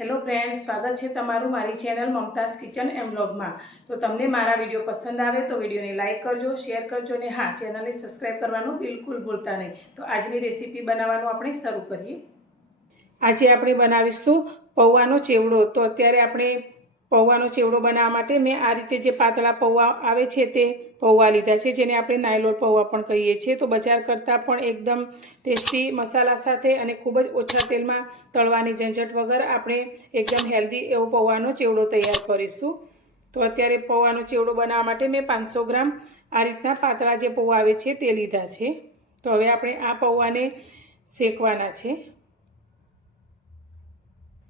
Hello friend સ્વાગત છે તમારું મારી ચેનલ મમતાઝ કિચન એમ તો તમને મારા વીડિયો પસંદ આવે તો વિડીયોને લાઇક કરજો, શેર કરજો અને હા, ચેનલને સબસ્ક્રાઈબ કરવાનું બિલકુલ ભૂલતા નહીં. તો આજની રેસીપી બનાવવાનું આપણે શરૂ કરીએ. આજે આપણે બનાવીશું પૌવાનો ચેવડો. તો અત્યારે આપણે પૌવાનો ચેવડો બનાવવા માટે મેં આ રીતે જે પાતળા પૌવા આવે છે તે પૌવા લીધા છે, જેને આપણે નાયલોડ પૌવા પણ કહીએ છીએ. તો બજાર કરતાં પણ એકદમ ટેસ્ટી મસાલા સાથે અને ખૂબ જ ઓછા તેલમાં તળવાની ઝંઝટ વગર આપણે એકદમ હેલ્ધી એવો પૌવાનો ચેવડો તૈયાર કરીશું. તો અત્યારે પૌવાનો ચેવડો બનાવવા માટે મેં પાંચસો ગ્રામ આ રીતના પાતળા જે પૌવા આવે છે તે લીધા છે. તો હવે આપણે આ પૌવાને શેકવાના છે.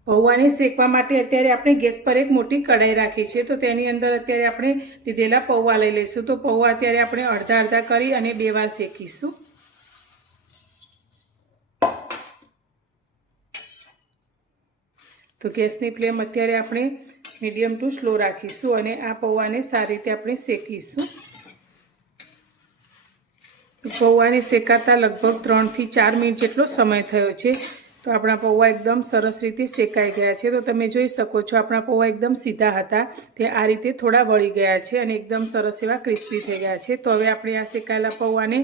પૌવાને શેકવા માટે અત્યારે આપણે ગેસ પર એક મોટી કઢાઈ રાખી છે. તો તેની અંદર અત્યારે આપણે લીધેલા પૌવા લઈ લઈશું. તો પૌવા અત્યારે આપણે અડધા અડધા કરી અને બે વાર શેકીશું. તો ગેસની ફ્લેમ અત્યારે આપણે મીડિયમ ટુ સ્લો રાખીશું અને આ પૌવાને સારી રીતે આપણે શેકીશું. પૌવાને શેકાતા લગભગ ત્રણથી ચાર મિનિટ જેટલો સમય થયો છે. તો આપણા પૌવા એકદમ સરસ રીતે શેકાઈ ગયા છે. તો તમે જોઈ શકો છો આપણા પૌવા એકદમ સીધા હતા. તે આ રીતે થોડા વળી ગયા છે અને એકદમ સરસ એવા ક્રિસ્પી થઈ ગયા છે. તો હવે આપણે આ શેકાયેલા પૌવાને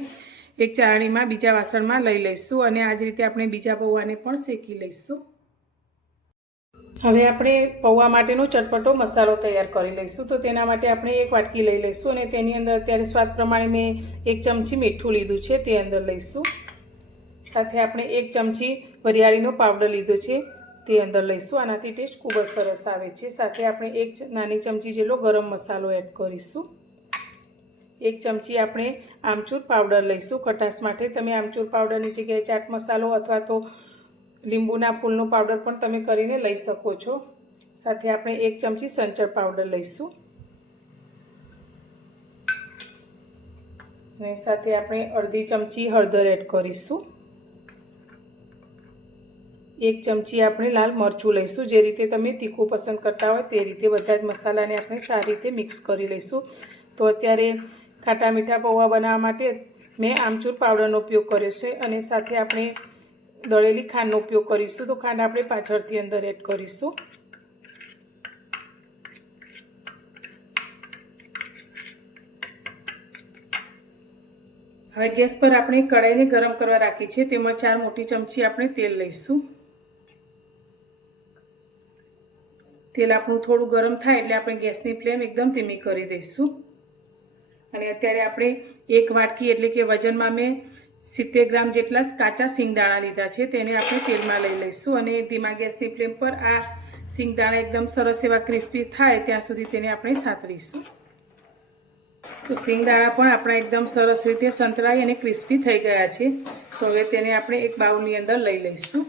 એક ચાળણીમાં બીજા વાસણમાં લઈ લઈશું અને આ જ રીતે આપણે બીજા પૌવાને પણ શેકી લઈશું. હવે આપણે પૌવા માટેનો ચટપટો મસાલો તૈયાર કરી લઈશું. તો તેના માટે આપણે એક વાટકી લઈ લઈશું અને તેની અંદર અત્યારે સ્વાદ પ્રમાણે મેં એક ચમચી મીઠું લીધું છે તે અંદર લઈશું. સાથે આપણે એક ચમચી વરિયાળીનો પાવડર લીધો છે. તે અંદર લઈશું. આનાથી ટેસ્ટ ખૂબ જ સરસ આવે છે. સાથે આપણે એક નાની ચમચી જેટલો ગરમ મસાલો એડ કરીશું. એક ચમચી આપણે આમચૂર પાવડર લઈશું. ખટાશ માટે તમે આમચૂર પાવડરની જગ્યાએ ચાટ મસાલો અથવા તો લીંબુના ફૂલનો પાવડર પણ તમે કરીને લઈ શકો છો. સાથે આપણે એક ચમચી સંચળ પાવડર લઈશું. અને સાથે આપણે અડધી ચમચી હળદર એડ કરીશું. એક ચમચી આપણે લાલ મરચું લઈશું. જે રીતે તમે તીખું પસંદ કરતા હોય તે રીતે બધા જ મસાલાને આપણે સારી રીતે મિક્સ કરી લઈશું. તો અત્યારે ખાટા મીઠા પૌવા બનાવવા માટે મેં આમચૂર પાવડરનો ઉપયોગ કર્યો છે અને સાથે આપણે દળેલી ખાંડનો ઉપયોગ કરીશું. તો ખાંડ આપણે પાછળથી અંદર એડ કરીશું. હવે ગેસ પર આપણે કઢાઈને ગરમ કરવા રાખી છે. તેમાં ચાર મોટી ચમચી આપણે તેલ લઈશું. તેલ આપણું થોડું ગરમ થાય એટલે આપણે ગેસની ફ્લેમ એકદમ ધીમી કરી દઈશું. અને અત્યારે આપણે એક વાટકી એટલે કે વજનમાં મેં સિત્તેર ગ્રામ જેટલા કાચા સિંગદાણા લીધા છે તેને આપણે તેલમાં લઈ લઈશું. અને ધીમા ગેસની ફ્લેમ પર આ સિંગદાણા એકદમ સરસ એવા ક્રિસ્પી થાય ત્યાં સુધી તેને આપણે સાતરીશું તો સિંગદાણા પણ આપણા એકદમ સરસ રીતે સંતળાઈ અને ક્રિસ્પી થઈ ગયા છે. તો હવે તેને આપણે એક બાઉલની અંદર લઈ લઈશું.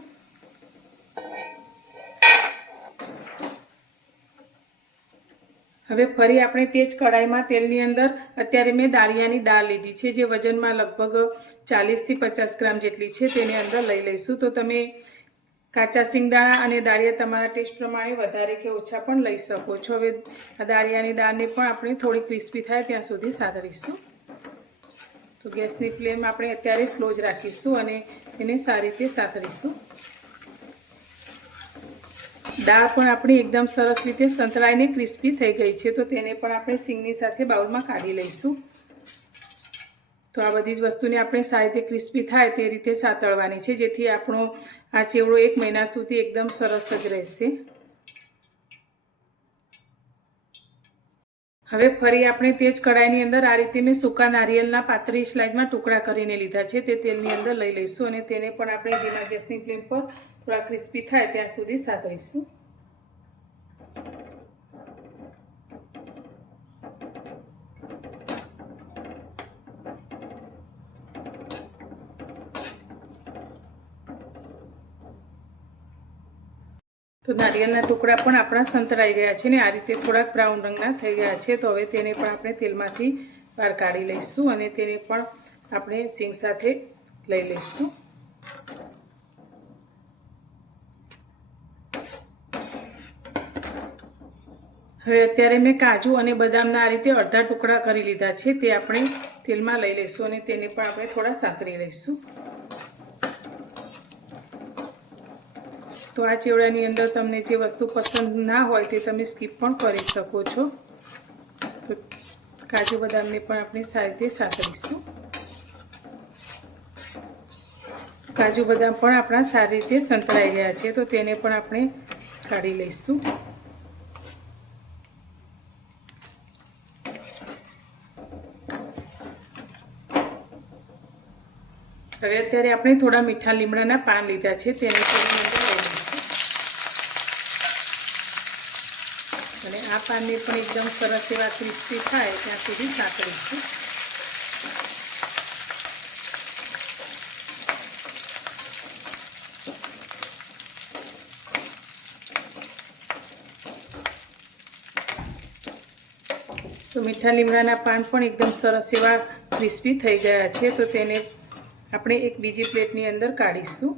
હવે ફરી આપણે તે જ કઢાઈમાં તેલની અંદર અત્યારે મેં દાળિયાની દાળ લીધી છે, જે વજનમાં લગભગ ચાલીસથી પચાસ ગ્રામ જેટલી છે, તેને અંદર લઈ લઈશું. તો તમે કાચા સિંગદાણા અને દાળિયા તમારા ટેસ્ટ પ્રમાણે વધારે કે ઓછા પણ લઈ શકો છો. હવે આ દાળિયાની દાળને પણ આપણે થોડી ક્રિસ્પી થાય ત્યાં સુધી સાતરીશું. તો ગેસની ફ્લેમ આપણે અત્યારે સ્લો જ રાખીશું અને એને સારી રીતે સાતરીશું. દાળ પણ આપણી એકદમ સરસ રીતે સંતળાઈને ક્રિસ્પી થઈ ગઈ છે, તો તેને પણ આપણે સિંગની સાથે બાઉલમાં કાઢી લઈશું. તો આ બધી જ વસ્તુને આપણે સારી રીતે ક્રિસ્પી થાય તે રીતે સાતળવાની છે, જેથી આપણો આ ચેવડો એક મહિના સુધી એકદમ સરસ જ રહેશે. હવે ફરી આપણે તે જ કડાઈની અંદર આ રીતે મેં સૂકા નારિયેલના પાતળી સ્લાઇડમાં ટુકડા કરીને લીધા છે, તે તેલની અંદર લઈ લઈશું અને તેને પણ આપણે ધીમા ગેસની ફ્લેમ પર થોડા ક્રિસ્પી થાય ત્યાં સુધી સાતરીશું નારિયેળના ટુકડા પણ આપણા સંતરાઈ ગયા છે ને આ રીતે થોડાક બ્રાઉન રંગના થઈ ગયા છે, તો હવે તેને પણ આપણે તેલમાંથી બહાર કાઢી લઈશું અને તેને પણ આપણે સિંગ સાથે લઈ લઈશું. હવે અત્યારે મેં કાજુ અને બદામના આ રીતે અડધા ટુકડા કરી લીધા છે, તે આપણે તેલમાં લઈ લઈશું અને તેને પણ આપણે થોડા સાંકળી લઈશું. તો આ ચેવડાની અંદર તમને જે વસ્તુ પસંદ ના હોય તે તમે સ્કીપ પણ કરી શકો છો. તો કાજુ બદામને પણ આપણે સારી રીતે સાતરીશું. કાજુ બદામ પણ આપણા સારી રીતે સંતળાઈ ગયા છે, તો તેને પણ આપણે કાઢી લઈશું. હવે અત્યારે આપણે થોડા મીઠા લીમડાના પાન લીધા છે, તેને તેની અંદર લઈ લઈશું અને આ પાનને પણ એકદમ સરસ એવા ક્રિસ્પી થાય ત્યાં સુધી સાંકળીશું તો મીઠા લીમડાના પાન પણ એકદમ સરસ એવા ક્રિસ્પી થઈ ગયા છે, તો તેને આપણે એક બીજી પ્લેટની અંદર કાઢીશું.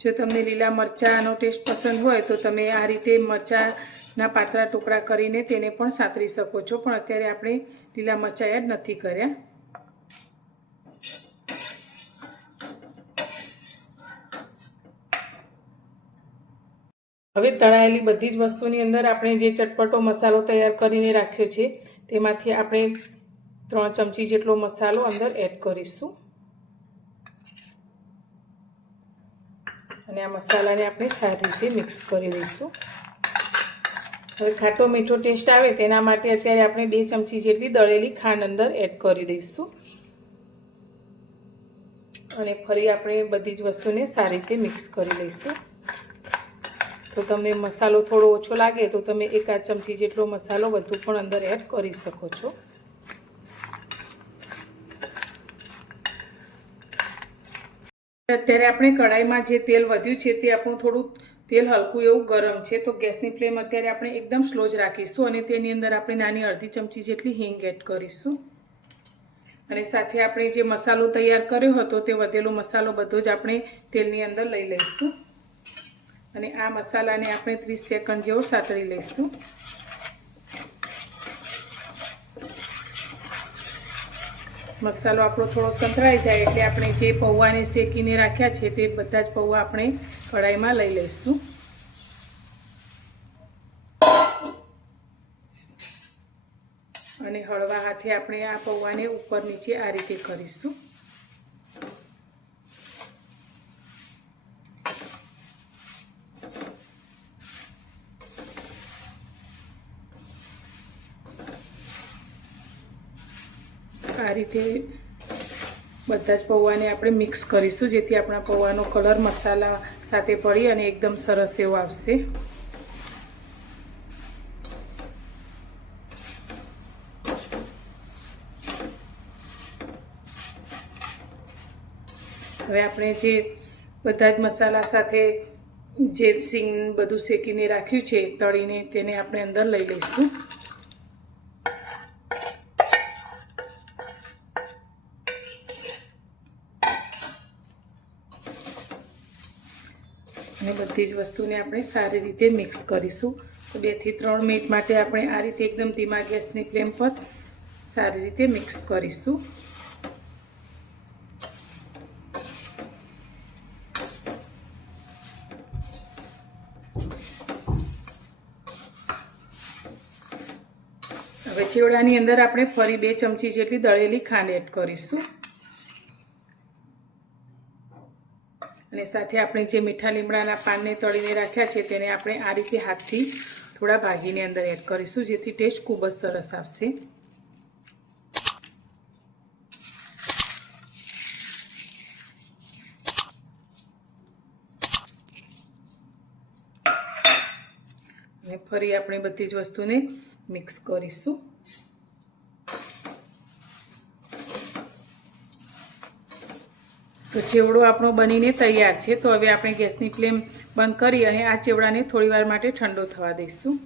જો તમને લીલા મરચાંનો ટેસ્ટ પસંદ હોય તો તમે આ રીતે મરચાંના પાતળા ટુકડા કરીને તેને પણ સાતરી શકો છો. પણ અત્યારે આપણે લીલા મરચાં એડ નથી કર્યા. હવે તળાયેલી બધી જ વસ્તુની અંદર આપણે જે ચટપટો મસાલો તૈયાર કરીને રાખ્યો છે, તેમાંથી આપણે ત્રણ ચમચી જેટલો મસાલો અંદર એડ કરીશું. અને આ મસાલાને આપણે સારી રીતે મિક્સ કરી લઈશું. હવે ખાટો મીઠો ટેસ્ટ આવે તેના માટે અત્યારે આપણે બે ચમચી જેટલી દળેલી ખાંડ અંદર એડ કરી દઈશું. અને ફરી આપણે બધી જ વસ્તુને સારી રીતે મિક્સ કરી લઈશું. તો તમને મસાલો થોડો ઓછો લાગે તો તમે એકાદ ચમચી જેટલો મસાલો બધું પણ અંદર એડ કરી શકો છો. અત્યારે આપણે કઢાઈમાં જે તેલ વધ્યું છે તે આપણું થોડું તેલ હલકું એવું ગરમ છે. તો ગેસની ફ્લેમ અત્યારે આપણે એકદમ સ્લો જ રાખીશું અને તેની અંદર આપણે નાની અડધી ચમચી જેટલી હિંગ એડ કરીશું. અને સાથે આપણે જે મસાલો તૈયાર કર્યો હતો તે વધેલો મસાલો બધો જ આપણે તેલની અંદર લઈ લઈશું. અને આ મસાલાને આપણે ત્રીસ સેકન્ડ જેવો સાતળી લઈશું. મસાલો આપણો થોડો સંતરાઈ જાય એટલે આપણે જે પૌવાને શેકીને રાખ્યા છે તે બધા જ પૌવા આપણે કઢાઈમાં લઈ લઈશું. અને હળવા હાથે આપણે આ પૌવાને ઉપર નીચે આ રીતે કરીશું આ રીતે બધા જ પૌવાને આપણે મિક્સ કરીશું, જેથી આપણા પૌવાનો કલર મસાલા સાથે પડી અને એકદમ સરસ એવો આવશે. હવે આપણે જે બધા જ મસાલા સાથે જે સિંગ બધું શેકીને રાખ્યું છે, તળીને તેને આપણે અંદર લઈ લઈશું. અને બધી જ વસ્તુને આપણે સારી રીતે મિક્સ કરીશું. તો બેથી ત્રણ મિનિટ માટે આપણે આ રીતે એકદમ ધીમા ગેસની ફ્લેમ પર સારી રીતે મિક્સ કરીશું. હવે ચેવડાની અંદર આપણે ફરી બે ચમચી જેટલી દળેલી ખાંડ એડ કરીશું. સાથે આપણે જે મીઠા લીમડાના પાનને તળીને રાખ્યા છે તેને આપણે આ રીતે હાથથી થોડા ભાગીને અંદર એડ કરીશું, જેથી ટેસ્ટ ખૂબ જ સરસ આવશે. અને ફરી આપણે બધી જ વસ્તુને મિક્સ કરીશું. તો ચેવડો આપણો બનીને તૈયાર છે. તો હવે આપણે ગેસની ફ્લેમ બંધ કરી અને આ ચેવડાને થોડીવાર માટે ઠંડો થવા દઈશું.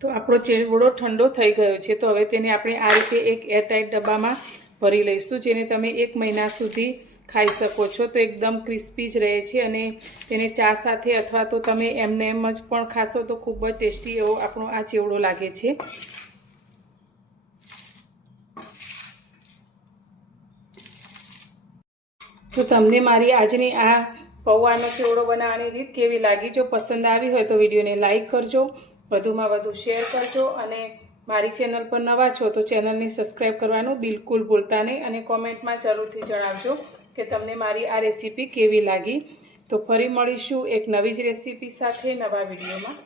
તો આપણો ચેવડો ઠંડો થઈ ગયો છે. તો હવે તેને આપણે આ રીતે એક એરટાઇટ ડબ્બામાં ભરી લઈશું, જેને તમે એક મહિના સુધી ખાઈ શકો છો. તો એકદમ ક્રિસ્પી જ રહે છે અને તેને ચા સાથે અથવા તો તમે એમને એમ જ પણ ખાશો તો ખૂબ જ ટેસ્ટી એવો આપણો આ ચેવડો લાગે છે. તો તમને મારી આજની આ પૌવાનો ચેવડો બનાવવાની રીત કેવી લાગી? જો પસંદ આવી હોય તો વિડીયોને લાઇક કરજો, વધુમાં વધુ શેર કરજો અને મારી ચેનલ પર નવા છો તો ચેનલને સબસ્ક્રાઈબ કરવાનું બિલકુલ ભૂલતા નહીં અને કોમેન્ટમાં જરૂરથી જણાવજો કે તમને મારી આ રેસીપી કેવી લાગી. તો ફરી મળીશું એક નવી જ રેસીપી સાથે નવા વિડીયોમાં.